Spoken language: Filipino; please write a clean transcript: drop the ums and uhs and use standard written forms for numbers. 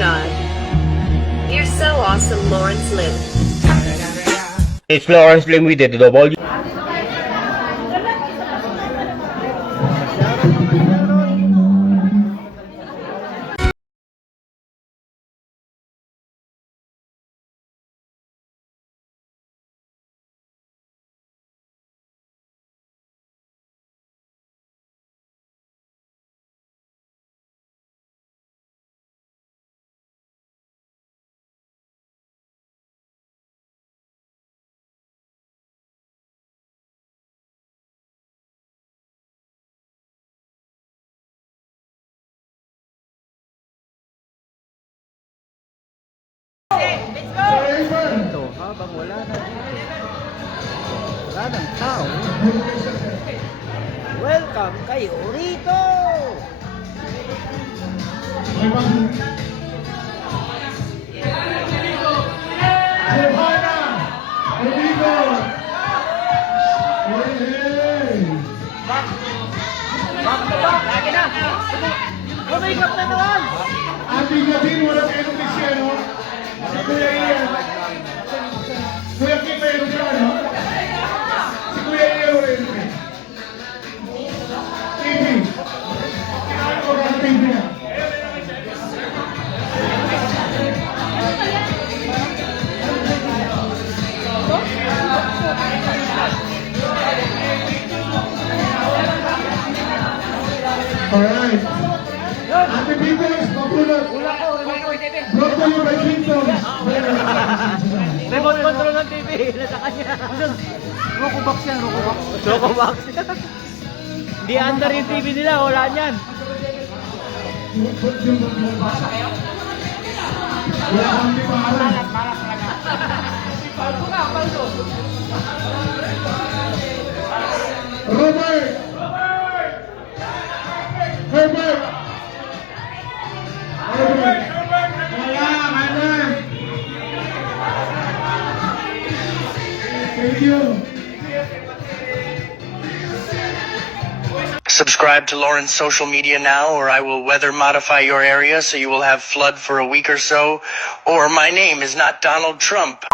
god. You're so awesome, Lawrence Lim. It's Lawrence Lim with the double. Dito, habang wala na dito. Wala ng tao. Welcome kayo rito! Lagi na! Umikap na naman! Ating gabi, wala kayong Cristiano. Si Kuya Ian. Kuya Kim, mayroon siya, no? Si Kuya Ian, mayroon siya. TV. Kailangan ko ka sa TV na. Alright. Ate Beatles, mapulot. Brought to you by Clinton. Remote control ng TV, nasa kanya. Rokobox yan, Rokobox. Rokobox. Hindi under yung TV nila, wala niyan. Wala kang liparan. Robert! Herbert! Herbert! Wala, mana! Thank you. Subscribe to Lawrence social media now, or I will weather modify your area so you will have flood for a week or so, or my name is not Donald Trump.